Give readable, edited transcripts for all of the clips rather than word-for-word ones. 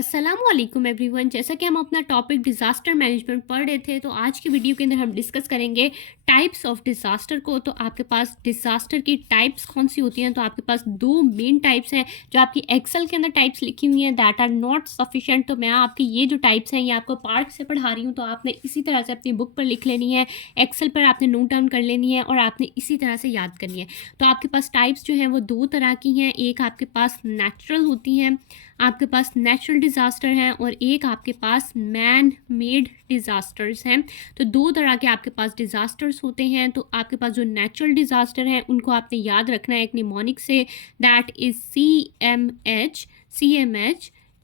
अस्सलामुअलैकुम एवरीवन। जैसा कि हम अपना टॉपिक डिज़ास्टर मैनेजमेंट पढ़ रहे थे, तो आज की वीडियो के अंदर हम डिस्कस करेंगे टाइप्स ऑफ डिज़ास्टर को। तो आपके पास डिज़ास्टर की टाइप्स कौन सी होती हैं? तो आपके पास दो मेन टाइप्स हैं जो आपकी एक्सेल के अंदर टाइप्स लिखी हुई हैं, दैट आर नॉट सफिशेंट। तो मैं आपकी ये जो टाइप्स हैं ये आपको पार्ट से पढ़ा रही हूँ, तो आपने इसी तरह से अपनी बुक पर लिख लेनी है, एक्सेल पर आपने नोट डाउन कर लेनी है और आपने इसी तरह से याद करनी है। तो आपके पास टाइप्स जो हैं वो दो तरह की हैं। एक आपके पास नेचुरल होती हैं, आपके पास नेचुरल डिज़ास्टर हैं, और एक आपके पास मैन मेड डिज़ास्टर्स हैं। तो दो तरह के आपके पास डिज़ास्टर्स होते हैं। तो आपके पास जो नेचुरल डिज़ास्टर हैं उनको आपने याद रखना है एक निमोनिक से, that is CMH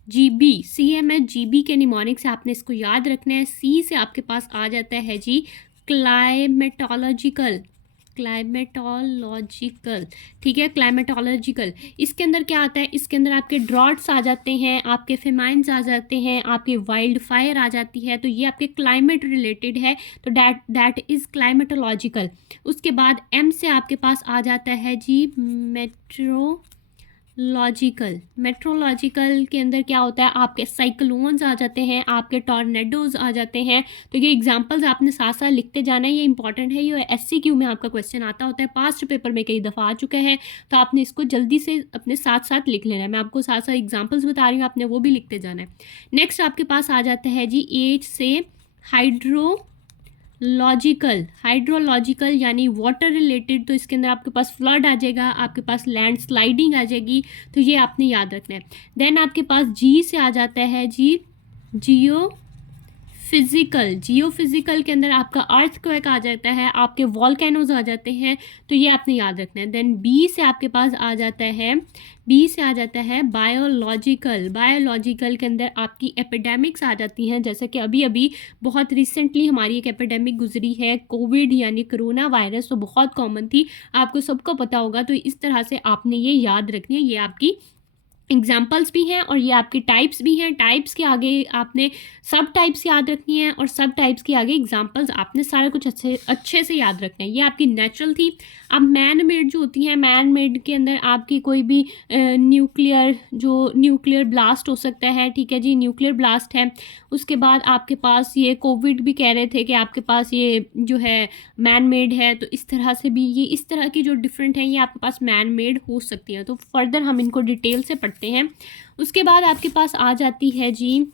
GB। CMH GB के निमोनिक से आपने इसको याद रखना है। सी से आपके पास आ जाता है जी क्लाइमेटोलॉजिकल। ठीक है, क्लाइमेटोलॉजिकल। इसके अंदर क्या आता है? इसके अंदर आपके ड्रॉट्स आ जाते हैं, आपके फेमाइन्स आ जाते हैं, आपके वाइल्ड फायर आ जाती है। तो ये आपके क्लाइमेट रिलेटेड है, तो दैट इज़ क्लाइमेटोलॉजिकल। उसके बाद एम से आपके पास आ जाता है जी मेट्रोलॉजिकल के अंदर क्या होता है? आपके साइक्लोन्स आ जाते हैं, आपके टॉर्नेडोज आ जाते हैं। तो ये एग्जांपल्स आपने साथ साथ लिखते जाना है, ये इंपॉर्टेंट है। ये SCQ में आपका क्वेश्चन आता होता है, पास्ट पेपर में कई दफ़ा आ चुका है, तो आपने इसको जल्दी से अपने साथ साथ लिख लेना है। मैं आपको साथ साथ एग्जाम्पल्स बता रही हूँ, आपने वो भी लिखते जाना है। नेक्स्ट आपके पास आ जाता है जी एच से हाइड्रोलॉजिकल यानी वाटर रिलेटेड। तो इसके अंदर आपके पास फ्लड आ जाएगा, आपके पास लैंड स्लाइडिंग आ जाएगी, तो ये आपने याद रखना है। देन आपके पास जी से आ जाता है जी जियोफिजिकल के अंदर आपका अर्थक्वेक आ जाता है, आपके वॉल्केनोज आ जाते हैं, तो ये आपने याद रखना है। देन बी से आपके पास आ जाता है बायोलॉजिकल के अंदर आपकी एपिडेमिक्स आ जाती हैं। जैसे कि अभी अभी बहुत रिसेंटली हमारी एक एपिडेमिक गुजरी है, कोविड यानी कोरोना वायरस, तो बहुत कॉमन थी, आपको सबको पता होगा। तो इस तरह से आपने ये याद रखनी है। ये आपकी एग्जाम्पल्स भी हैं और ये आपकी टाइप्स भी हैं। टाइप्स के आगे आपने सब टाइप्स याद रखनी है और सब टाइप्स के आगे एग्जाम्पल्स आपने सारा कुछ अच्छे से याद रखना है। ये आपकी नेचुरल थी। अब मैन मेड जो होती हैं, मैन मेड के अंदर आपकी कोई भी न्यूक्लियर ब्लास्ट हो सकता है, ठीक है जी, न्यूक्लियर ब्लास्ट है। उसके बाद आपके पास ये कोविड भी कह रहे थे कि आपके पास ये जो है मैन मेड है, तो इस तरह से भी ये इस तरह की जो डिफरेंट हैं ये आपके पास मैन मेड हो सकती है। तो फर्दर हम इनको डिटेल से पढ़ते हैं। उसके बाद आपके पास आ जाती है जी,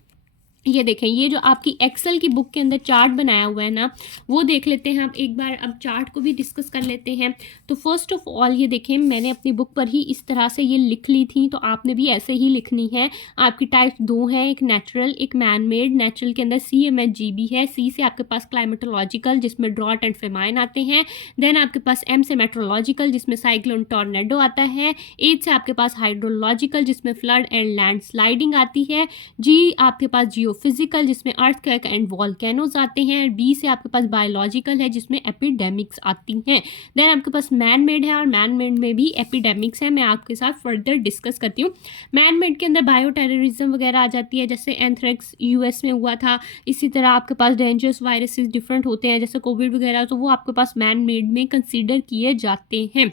ये देखें, ये जो आपकी एक्सेल की बुक के अंदर चार्ट बनाया हुआ है ना, वो देख लेते हैं हम एक बार। अब चार्ट को भी डिस्कस कर लेते हैं। तो फर्स्ट ऑफ ऑल ये देखें, मैंने अपनी बुक पर ही इस तरह से ये लिख ली थी, तो आपने भी ऐसे ही लिखनी है। आपकी टाइप्स दो हैं, एक नेचुरल एक मैन मेड। नेचुरल के अंदर CMH GB है। सी से आपके पास क्लाइमेटोलॉजिकल जिसमें ड्रॉट एंड फेमाइन आते हैं। देन आपके पास एम से मेट्रोलॉजिकल जिसमें साइक्लोन टॉर्नेडो आता है। एच से आपके पास हाइड्रोलॉजिकल जिसमें फ्लड एंड लैंड स्लाइडिंग आती है। जी आपके पास जियोफिजिकल जिसमें अर्थक्वेक एंड वॉल्केनोज आते हैं। बी से आपके पास बायोलॉजिकल है जिसमें एपिडेमिक्स आती हैं। देन आपके पास मैन मेड है और मैन मेड में भी एपिडेमिक्स है। मैं आपके साथ फर्दर डिस्कस करती हूँ। मैन मेड के अंदर बायो टेररिज्म वगैरह आ जाती है, जैसे एंथ्रेक्स US में हुआ था। इसी तरह आपके पास डेंजरस वायरसेस डिफरेंट होते हैं जैसे कोविड वगैरह, तो वो आपके पास मैन मेड में कंसीडर किए जाते हैं।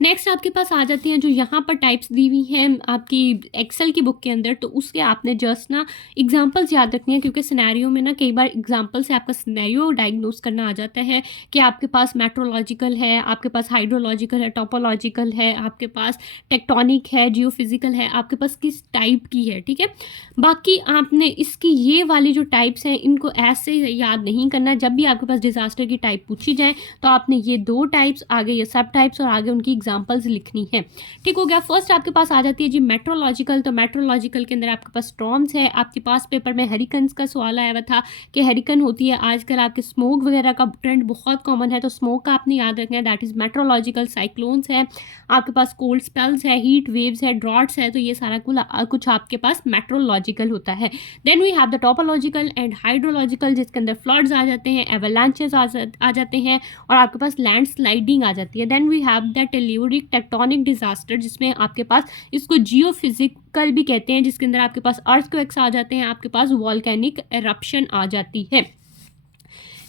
नेक्स्ट आपके पास आ जाती हैं जो यहाँ पर टाइप्स दी हुई हैं आपकी एक्सेल की बुक के अंदर, तो उसके आपने जस्ट ना एग्जांपल्स याद रखनी है, क्योंकि सिनेरियो में ना कई बार एग्जांपल से आपका सिनेरियो डायग्नोस करना आ जाता है कि आपके पास मेट्रोलॉजिकल है, आपके पास हाइड्रोलॉजिकल है, टोपोलॉजिकल है, आपके पास टेक्टोनिक है, जियोफिजिकल है, आपके पास किस टाइप की है, ठीक है। बाकी आपने इसकी ये वाली जो टाइप्स हैं इनको ऐसे याद नहीं करना। जब भी आपके पास डिज़ास्टर की टाइप पूछी जाए तो आपने ये दो टाइप्स, आगे ये सब टाइप्स और आगे उनकी एग्जांपल्स लिखनी है, ठीक हो गया। फर्स्ट आपके पास आ जाती है जी मेट्रोलॉजिकल। तो मेट्रोलॉजिकल के अंदर आपके पास स्टॉर्म्स है। आपके पास पेपर में हरिकन्स का सवाल आया हुआ था कि हरिकन होती है, आजकल आपके स्मोक वगैरह का ट्रेंड बहुत कॉमन है, तो स्मोक का आपने याद रखना है, दैट इज़ मेट्रोलॉजिकल। साइक्लोन्स है, आपके पास कोल्ड स्पेल्स है, हीट वेव्स है, ड्रॉट्स है, तो ये सारा कुछ आपके पास मेट्रोलॉजिकल होता है। Then we have the topological and hydrological, जिसके अंदर फ्लड्स आ जाते हैं, एवलांचेस आ जाते हैं और आपके पास लैंड स्लाइडिंग आ जाती है। Then we have the telluric tectonic disaster, जिसमें आपके पास इसको जियोफिजिकल भी कहते हैं, जिसके अंदर आपके पास अर्थक्वेक्स आ जाते हैं, आपके पास वॉल्केनिक एरप्शन आ जाती है।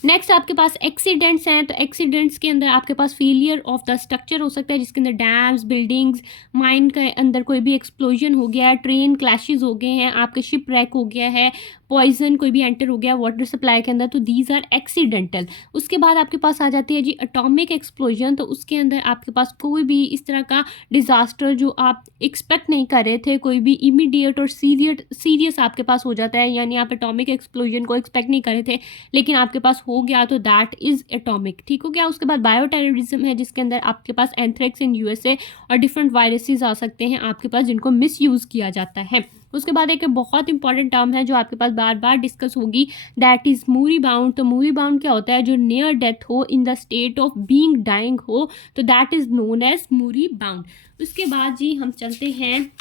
नेक्स्ट आपके पास एक्सीडेंट्स हैं, तो एक्सीडेंट्स के अंदर आपके पास फेलियर ऑफ द स्ट्रक्चर हो सकता है, जिसके अंदर डैम्स, बिल्डिंग्स, माइन के अंदर कोई भी एक्सप्लोजन हो गया है, ट्रेन क्लैशेस हो गए हैं, आपके शिप रैक हो गया है, पॉइजन कोई भी एंटर हो गया वाटर सप्लाई के अंदर, तो दीज आर एक्सीडेंटल। उसके बाद आपके पास आ जाती है जी एटॉमिक एक्सप्लोजन, तो उसके अंदर आपके पास कोई भी इस तरह का डिज़ास्टर जो आप एक्सपेक्ट नहीं कर रहे थे, कोई भी इमीडिएट और सीरियस आपके पास हो जाता है, यानी आप एटॉमिक एक्सप्लोजन को एक्सपेक्ट नहीं कर रहे थे लेकिन आपके पास हो गया, तो दैट इज़ एटॉमिक। ठीक हो गया। उसके बाद बायो टेररिज्म है, जिसके अंदर आपके पास एंथ्रेक्स इन यूएसए और डिफरेंट वायरसेस आ सकते हैं आपके पास, जिनको मिस यूज़ किया जाता है। उसके बाद एक बहुत इंपॉर्टेंट टर्म है जो आपके पास बार बार डिस्कस होगी, दैट इज़ मूरी बाउंड। तो मूरी बाउंड क्या होता है? जो नियर डेथ हो, in the state of being dying हो, तो that is known as moribund. उसके बाद जी हम चलते हैं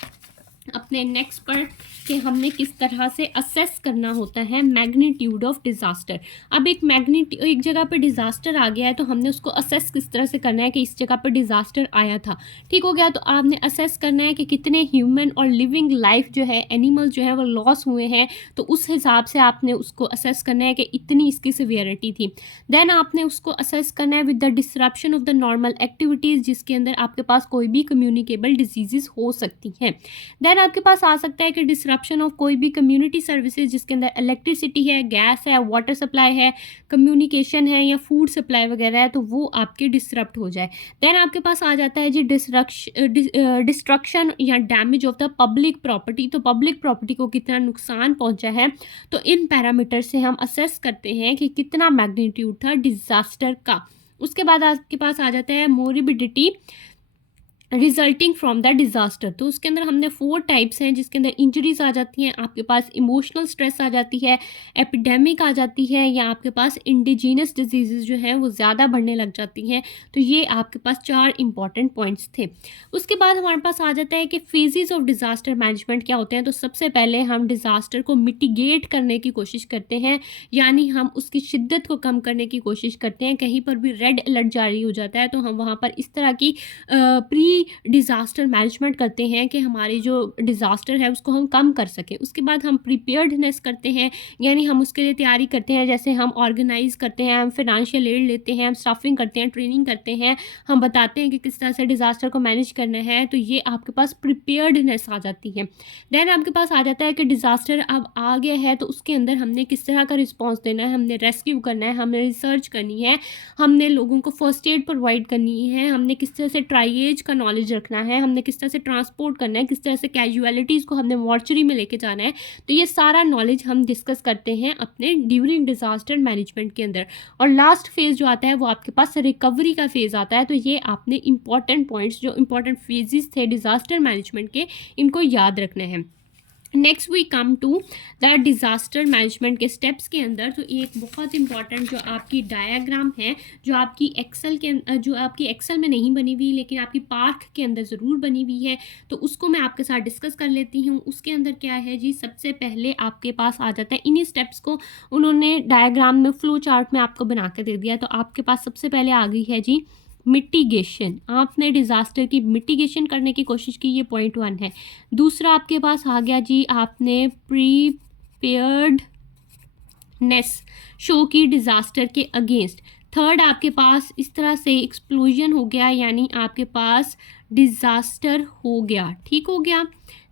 अपने नेक्स्ट पर कि हमने किस तरह से असेस करना होता है मैग्नीट्यूड ऑफ डिज़ास्टर। अब एक जगह पर डिज़ास्टर आ गया है, तो हमने उसको असेस किस तरह से करना है कि इस जगह पर डिज़ास्टर आया था। ठीक हो गया। तो आपने असेस करना है कि कितने ह्यूमन और लिविंग लाइफ जो है, एनिमल्स जो है वो लॉस हुए हैं, तो उस हिसाब से आपने उसको असेस करना है कि इतनी इसकी सिवियरिटी थी। देन आपने उसको असेस करना है with the disruption of the normal activities, जिसके अंदर आपके पास कोई भी कम्युनिकेबल डिजीज़ हो सकती हैं। देन आपके पास आ सकता है कि डिसरप्शन ऑफ कोई भी कम्युनिटी सर्विसेज, जिसके अंदर इलेक्ट्रिसिटी है, गैस है, वाटर सप्लाई है, कम्युनिकेशन है या फूड सप्लाई वगैरह है, तो वो आपके डिसरप्ट हो जाए। देन आपके पास आ जाता है जी डिस्ट्रक्शन या damage of the public property. तो पब्लिक प्रॉपर्टी को कितना नुकसान पहुंचा है, तो इन पैरामीटर से हम असेस करते हैं कि कितना मैग्नीट्यूड था डिजास्टर का। उसके बाद आपके पास आ जाता है मोरिबिडिटी रिजल्टिंग फ्रॉम द डिज़ास्टर। तो उसके अंदर हमने 4 टाइप्स हैं, जिसके अंदर इंजरीज आ जाती हैं, आपके पास इमोशनल स्ट्रेस आ जाती है, एपिडेमिक आ जाती है, या आपके पास इंडिजीनस डिजीज़ जो हैं वो ज़्यादा बढ़ने लग जाती हैं। तो ये आपके पास 4 इंपॉर्टेंट पॉइंट्स थे। उसके बाद हमारे पास आ जाता है कि फेजेस ऑफ डिज़ास्टर मैनेजमेंट क्या होते हैं। तो सबसे पहले हम डिज़ास्टर को मिटिगेट करने की कोशिश करते हैं, यानी हम उसकी शिद्दत को कम करने की कोशिश करते हैं। कहीं पर भी रेड अलर्ट जारी हो जाता है, तो हम वहाँ पर इस तरह की प्री डिज़ास्टर मैनेजमेंट करते हैं कि हमारी जो डिज़ास्टर है उसको हम कम कर सकें। उसके बाद हम प्रिपेयर्डनेस करते हैं, यानी हम उसके लिए तैयारी करते हैं, जैसे हम ऑर्गेनाइज़ करते हैं, हम फाइनेंशियल एड लेते हैं, हम स्टाफिंग करते हैं, ट्रेनिंग करते हैं, हम बताते हैं कि किस तरह से डिज़ास्टर को मैनेज करना है। तो ये आपके पास प्रिपेयर्डनेस आ जाती है। देन आपके पास आ जाता है कि डिज़ास्टर अब आ गया है, तो उसके अंदर हमने किस तरह का रिस्पॉन्स देना है, हमने रेस्क्यू करना है, हमने रिसर्च करनी है, हमने लोगों को फर्स्ट एड प्रोवाइड करनी है, हमने किस तरह से ट्राइएज का नॉलेज रखना है, हमने किस तरह से ट्रांसपोर्ट करना है, किस तरह से कैजुअलिटीज़ को हमने मॉर्चरी में लेके जाना है। तो ये सारा नॉलेज हम डिस्कस करते हैं अपने ड्यूरिंग डिज़ास्टर मैनेजमेंट के अंदर। और लास्ट फेज़ जो आता है वो आपके पास रिकवरी का फेज़ आता है। तो ये आपने इंपॉर्टेंट पॉइंट्स, जो इंपॉर्टेंट फेजेस थे डिज़ास्टर मैनेजमेंट के, इनको याद रखना है। Next we come to the disaster management के स्टेप्स के अंदर। तो एक बहुत इंपॉर्टेंट जो आपकी डायग्राम है, जो आपकी एक्सेल में नहीं बनी हुई लेकिन आपकी पार्क के अंदर ज़रूर बनी हुई है, तो उसको मैं आपके साथ डिस्कस कर लेती हूँ। उसके अंदर क्या है जी, सबसे पहले आपके पास आ जाता है, इन्हीं स्टेप्स को उन्होंने डायग्राम में फ्लो चार्ट में आपको बना कर दे दिया। तो आपके पास सबसे पहले आ गई है जी मिटिगेशन। आपने डिज़ास्टर की मिटिगेशन करने की कोशिश की, ये पॉइंट 1 है। दूसरा आपके पास आ गया जी, आपने प्रीपेयर्डनेस शो की डिज़ास्टर के अगेंस्ट। थर्ड आपके पास इस तरह से एक्सप्लोजन हो गया, यानी आपके पास डिज़ास्टर हो गया। ठीक हो गया।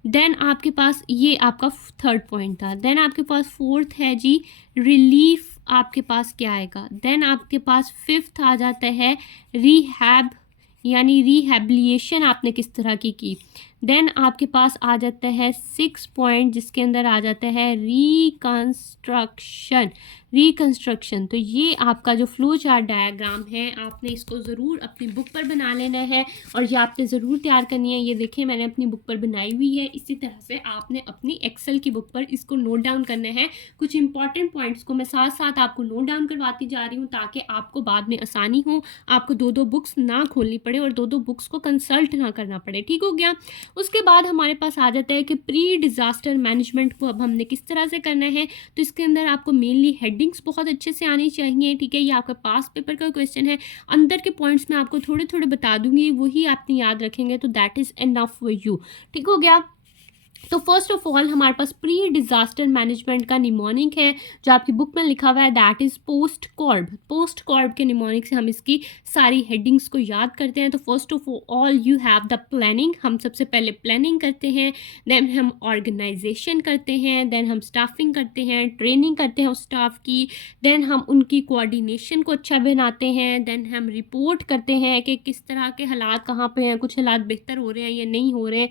देन आपके पास ये आपका थर्ड पॉइंट था। देन आपके पास फोर्थ है जी रिलीफ, आपके पास क्या आएगा। देन आपके पास फिफ्थ आ जाता है रिहैब, यानी रिहैबिलिएशन आपने किस तरह की। देन आपके पास आ जाता है 6 पॉइंट, जिसके अंदर आ जाता है रिकंस्ट्रक्शन। तो ये आपका जो फ्लो चार्ट डायग्राम है, आपने इसको ज़रूर अपनी बुक पर बना लेना है और ये आपने ज़रूर तैयार करनी है। ये देखें मैंने अपनी बुक पर बनाई हुई है। इसी तरह से आपने अपनी एक्सेल की बुक पर इसको नोट डाउन करना है। कुछ इंपॉर्टेंट पॉइंट्स को मैं साथ साथ आपको नोट डाउन करवाती जा रही हूँ, ताकि आपको बाद में आसानी हो, आपको 2-2 बुक्स ना खोलनी पड़े और 2-2 बुक्स को कंसल्ट ना करना पड़े। ठीक हो गया। उसके बाद हमारे पास आ जाता है कि प्री डिज़ास्टर मैनेजमेंट को अब हमने किस तरह से करना है। तो इसके अंदर आपको मेनली हेडिंग्स बहुत अच्छे से आनी चाहिए। ठीक है, ये आपका पास पेपर का क्वेश्चन है। अंदर के पॉइंट्स मैं आपको थोड़े थोड़े बता दूंगी, वही आपने याद रखेंगे, तो that is enough for you. ठीक हो गया। तो फर्स्ट ऑफ ऑल हमारे पास प्री डिज़ास्टर मैनेजमेंट का निमोनिक है जो आपकी बुक में लिखा हुआ है, दैट इज़ पोस्ट कॉर्ब। पोस्ट कॉर्ब के निमोनिक से हम इसकी सारी हेडिंग्स को याद करते हैं। तो first of all you have the planning, हम सबसे पहले प्लानिंग करते हैं, देन हम ऑर्गेनाइजेशन करते हैं, देन हम स्टाफिंग करते हैं, ट्रेनिंग करते हैं उस स्टाफ की, देन हम उनकी कोऑर्डिनेशन को अच्छा बनाते हैं, देन हम रिपोर्ट करते हैं कि किस तरह के हालात कहाँ पे हैं, कुछ हालात बेहतर हो रहे हैं या नहीं हो रहे,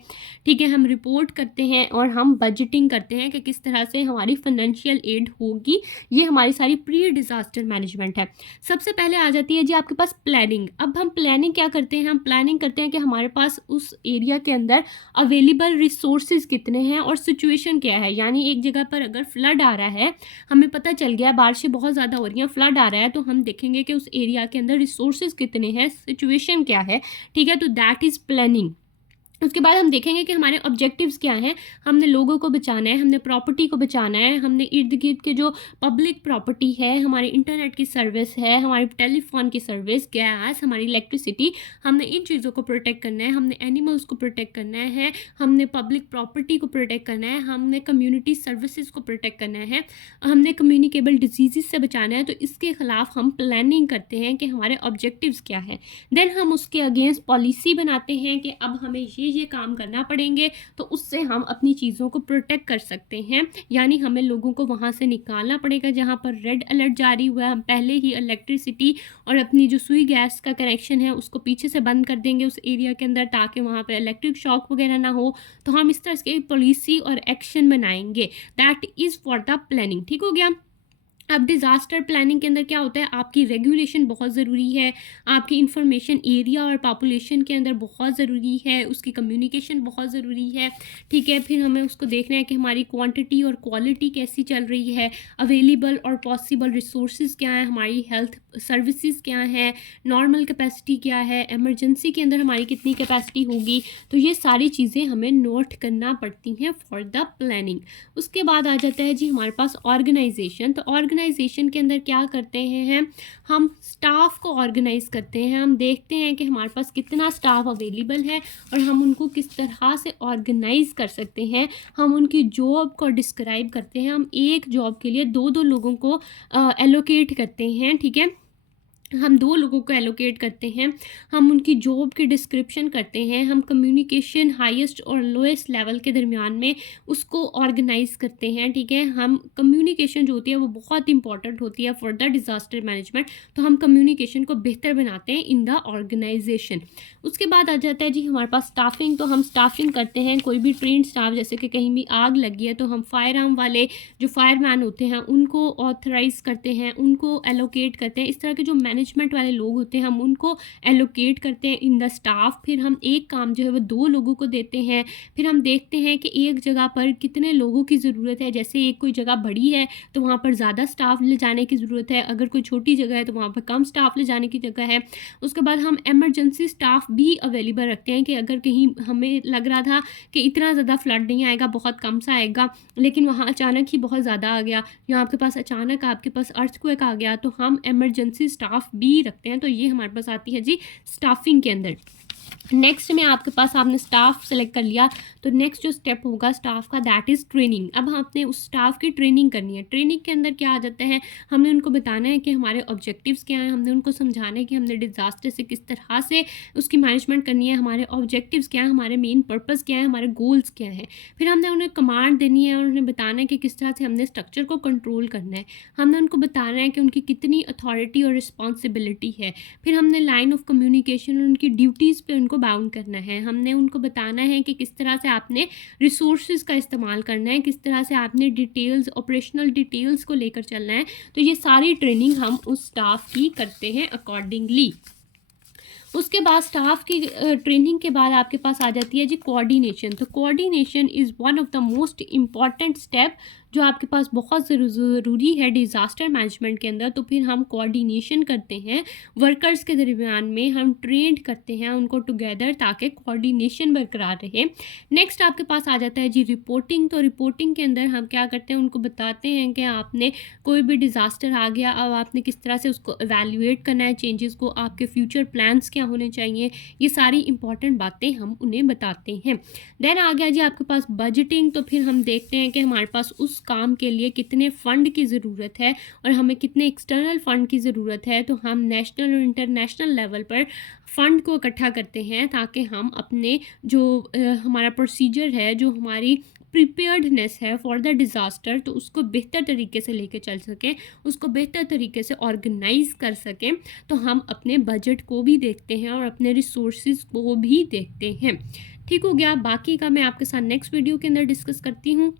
ठीक है, हम रिपोर्ट करते हैं और हम बजटिंग करते हैं कि किस तरह से हमारी फाइनेंशियल एड होगी। ये हमारी सारी प्री डिज़ास्टर मैनेजमेंट है। सबसे पहले आ जाती है जी आपके पास प्लानिंग। अब हम प्लानिंग क्या करते हैं, हम प्लानिंग करते हैं कि हमारे पास उस एरिया के अंदर अवेलेबल रिसोर्सेज कितने हैं और सिचुएशन क्या है। यानी एक जगह पर अगर फ्लड आ रहा है, हमें पता चल गया बारिशें बहुत ज़्यादा हो रही हैं, फ्लड आ रहा है, तो हम देखेंगे कि उस एरिया के अंदर रिसोर्सेज कितने हैं, सिचुएशन क्या है, ठीक है, तो दैट इज़ प्लानिंग। उसके बाद हम देखेंगे कि हमारे ऑब्जेक्टिव्स क्या हैं। हमने लोगों को बचाना है, हमने प्रॉपर्टी को बचाना है, हमने इर्द गिर्द के जो पब्लिक प्रॉपर्टी है, हमारी इंटरनेट की सर्विस है, हमारी टेलीफोन की सर्विस, गैस, हमारी इलेक्ट्रिसिटी, हमने इन चीज़ों को प्रोटेक्ट करना है, हमने एनिमल्स को प्रोटेक्ट करना है, हमने पब्लिक प्रॉपर्टी को प्रोटेक्ट करना है, हमने कम्युनिटी सर्विसेज को प्रोटेक्ट करना है, हमने कम्युनिकेबल डिजीज़ से बचाना है। तो इसके ख़िलाफ़ हम प्लानिंग करते हैं कि हमारे ऑब्जेक्टिव्स क्या है। देन हम उसके अगेंस्ट पॉलिसी बनाते हैं कि अब हमें ये काम करना पड़ेंगे, तो उससे हम अपनी चीज़ों को प्रोटेक्ट कर सकते हैं। यानी हमें लोगों को वहाँ से निकालना पड़ेगा जहाँ पर रेड अलर्ट जारी हुआ है, हम पहले ही इलेक्ट्रिसिटी और अपनी जो सुई गैस का कनेक्शन है उसको पीछे से बंद कर देंगे उस एरिया के अंदर, ताकि वहाँ पर इलेक्ट्रिक शॉक वगैरह ना हो। तो हम इस तरह की पॉलिसी और एक्शन बनाएंगे, that is for the planning. ठीक हो गया। अब डिज़ास्टर प्लानिंग के अंदर क्या होता है, आपकी रेगुलेशन बहुत ज़रूरी है, आपकी इंफॉर्मेशन एरिया और पॉपुलेशन के अंदर बहुत ज़रूरी है, उसकी कम्युनिकेशन बहुत ज़रूरी है, ठीक है। फिर हमें उसको देखना है कि हमारी क्वांटिटी और क्वालिटी कैसी चल रही है, अवेलेबल और पॉसिबल रिसोर्सेज क्या हैं, हमारी हेल्थ सर्विसेज क्या हैं, नॉर्मल कैपेसिटी क्या है, इमरजेंसी के अंदर हमारी कितनी कैपेसिटी होगी। तो ये सारी चीज़ें हमें नोट करना पड़ती हैं फॉर द प्लानिंग। उसके बाद आ जाता है जी हमारे पास ऑर्गेनाइजेशन। तो ऑर्गेनाइजेशन के अंदर क्या करते हैं हम स्टाफ को ऑर्गेनाइज करते हैं, हम देखते हैं कि हमारे पास कितना स्टाफ अवेलेबल है और हम उनको किस तरह से ऑर्गेनाइज कर सकते हैं। हम उनकी जॉब को डिस्क्राइब करते हैं, हम एक जॉब के लिए दो दो लोगों को एलोकेट करते हैं, ठीक है, हम दो लोगों को एलोकेट करते हैं, हम उनकी जॉब की डिस्क्रिप्शन करते हैं, हम कम्युनिकेशन हाईएस्ट और लोएस्ट लेवल के दरमियान में उसको ऑर्गेनाइज करते हैं, ठीक है। हम कम्युनिकेशन जो होती है वो बहुत इंपॉर्टेंट होती है फॉर द डिज़ास्टर मैनेजमेंट, तो हम कम्युनिकेशन को बेहतर बनाते हैं इन द ऑर्गेनाइजेशन। उसके बाद आ जाता है जी हमारे पास स्टाफिंग। तो हम स्टाफिंग करते हैं, कोई भी ट्रेंड स्टाफ, जैसे कि कहीं भी आग लगी है तो हम फायर आर्म वाले जो फायरमैन होते हैं उनको ऑथराइज़ करते हैं, उनको एलोकेट करते हैं। इस तरह के जो मैनेजमेंट वाले लोग होते हैं हम उनको एलोकेट करते हैं इन द स्टाफ। फिर हम एक काम जो है वो दो लोगों को देते हैं। फिर हम देखते हैं कि एक जगह पर कितने लोगों की ज़रूरत है, जैसे एक कोई जगह बड़ी है तो वहाँ पर ज़्यादा स्टाफ ले जाने की ज़रूरत है, अगर कोई छोटी जगह है तो वहाँ पर कम स्टाफ ले जाने की जगह है। उसके बाद हम एमरजेंसी स्टाफ भी अवेलेबल रखते हैं कि अगर कहीं हमें लग रहा था कि इतना ज़्यादा फ्लड नहीं आएगा, बहुत कम सा आएगा, लेकिन वहाँ अचानक ही बहुत ज़्यादा आ गया, या आपके पास अचानक आपके पास अर्थक्वेक आ गया, तो हम एमरजेंसी स्टाफ भी रखते हैं। तो ये हमारे पास आती है जी स्टाफिंग के अंदर। नेक्स्ट में आपके पास आपने स्टाफ सेलेक्ट कर लिया, तो नेक्स्ट जो स्टेप होगा स्टाफ का, दैट इज़ ट्रेनिंग। अब आपने उस स्टाफ की ट्रेनिंग करनी है। ट्रेनिंग के अंदर क्या आ जाता है, हमने उनको बताना है कि हमारे ऑब्जेक्टिव्स क्या हैं, हमने उनको समझाना है कि हमने डिज़ास्टर से किस तरह से उसकी मैनेजमेंट करनी है, हमारे ऑब्जेक्टिव्स क्या हैं, हमारे मेन पर्पज़ क्या है, हमारे गोल्स क्या हैं। फिर हमने उन्हें कमांड देनी है और उन्हें बताना है कि किस तरह से हमने स्ट्रक्चर को कंट्रोल करना है। हमने उनको बताना है कि उनकी कितनी अथॉरिटी और रिस्पॉन्सिबिलिटी है। फिर हमने लाइन ऑफ कम्युनिकेशन और उनकी ड्यूटीज़ पे उनको बाउंड करना है। हमने उनको बताना है कि किस तरह से आपने रिसोर्सेज का इस्तेमाल करना है, किस तरह से आपने डिटेल्स, ऑपरेशनल डिटेल्स को लेकर चलना है। तो ये सारी ट्रेनिंग हम उस स्टाफ की करते हैं अकॉर्डिंगली। उसके बाद स्टाफ की ट्रेनिंग के बाद आपके पास आ जाती है जी कोऑर्डिनेशन। तो coordination is one of the most important step जो आपके पास बहुत ज़रूरी है डिज़ास्टर मैनेजमेंट के अंदर, तो फिर हम कोऑर्डिनेशन करते हैं वर्कर्स के दरमियान में, हम ट्रेंड करते हैं उनको टुगेदर ताकि कोऑर्डिनेशन बरकरार रहे। नेक्स्ट आपके पास आ जाता है जी रिपोर्टिंग। तो रिपोर्टिंग के अंदर हम क्या करते हैं, उनको बताते हैं कि आपने कोई भी डिज़ास्टर आ गया, अब आपने किस तरह से उसको एवेल्युएट करना है, चेंजेस को, आपके फ्यूचर प्लान्स क्या होने चाहिए, ये सारी इंपॉर्टेंट बातें हम उन्हें बताते हैं। देन आ गया जी आपके पास बजटिंग। तो फिर हम देखते हैं कि हमारे पास उस काम के लिए कितने फ़ंड की ज़रूरत है और हमें कितने एक्सटर्नल फ़ंड की ज़रूरत है। तो हम नेशनल और इंटरनेशनल लेवल पर फ़ंड को इकट्ठा करते हैं ताकि हम अपने जो हमारा प्रोसीजर है, जो हमारी प्रिपेयर्डनेस है फॉर द डिज़ास्टर, तो उसको बेहतर तरीके से लेके चल सकें, उसको बेहतर तरीके से ऑर्गेनाइज़ कर सकें। तो हम अपने बजट को भी देखते हैं और अपने रिसोर्सेज़ को भी देखते हैं। ठीक हो गया, बाकी का मैं आपके साथ नेक्स्ट वीडियो के अंदर डिस्कस करती हूँ।